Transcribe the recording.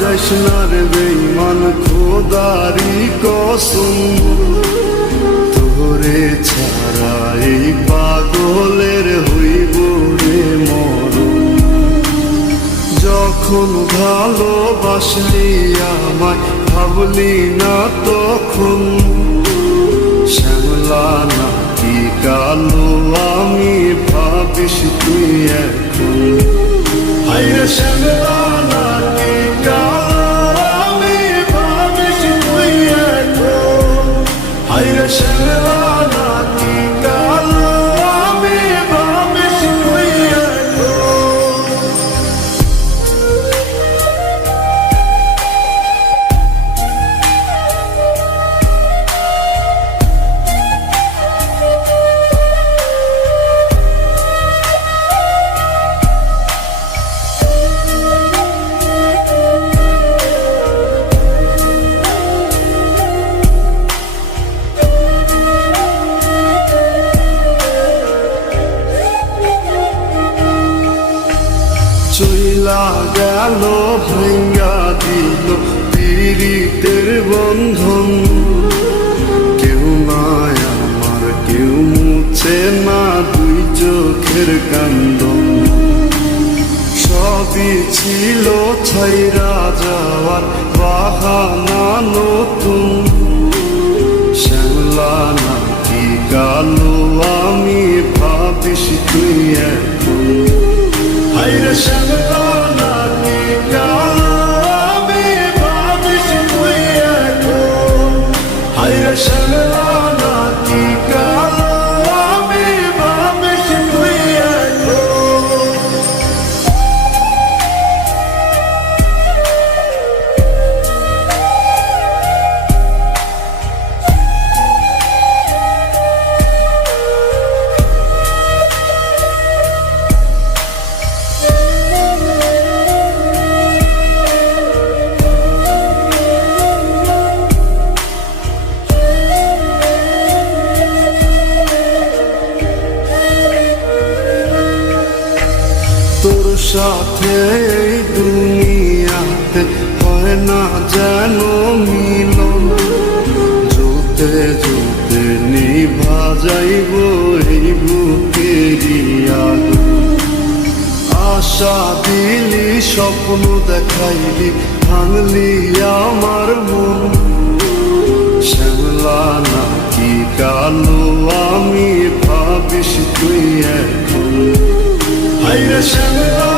যাইস না রে বেঈমান খোদারি কসম, তোরে ছাড়া এই পাগলের হইব রে মরণ। যখন ভালোবাসলি আমায় ভাবলি না তখন, শ্যামলা নাকি কালো আমি ভাবিস তুই এখন। হায়রে শ্যামলা নাকি কালো আমি ভাবিস তুই এখন। হায়রে শ্যামলা নাকি কালো আমি ভাবিস তুই এখন। চইলা গেল ভাঙ্গা দিল পীড়িতের বন্ধন, কেউ নাই আমার কেউ মুছে না দুই চোখের কান্দন। সবই ছিল ছাইরা যাওয়ার বাহানা নতুন, শ্যামলা নাকি কালো আমি ভাবিস তুই এখন। হায়রে শ্যামলা নাকি কালো আমি ভাবিস তুই এখন। হায়রে শ্যামলা নাকি কালো আমি ভাবিস তুই এখন। তোর সাথে এই দুনিয়াতে হয় না যেন মিলন, জুতে জুতে নিভা যাইব এই বুকেরই আগুন। আশা দিলি স্বপ্ন দেখাইলি ভাঙলি আমার মন, শ্যামলা নাকি কালো আমি ভাবিস তুই এখন। হায়রে শ্যামলা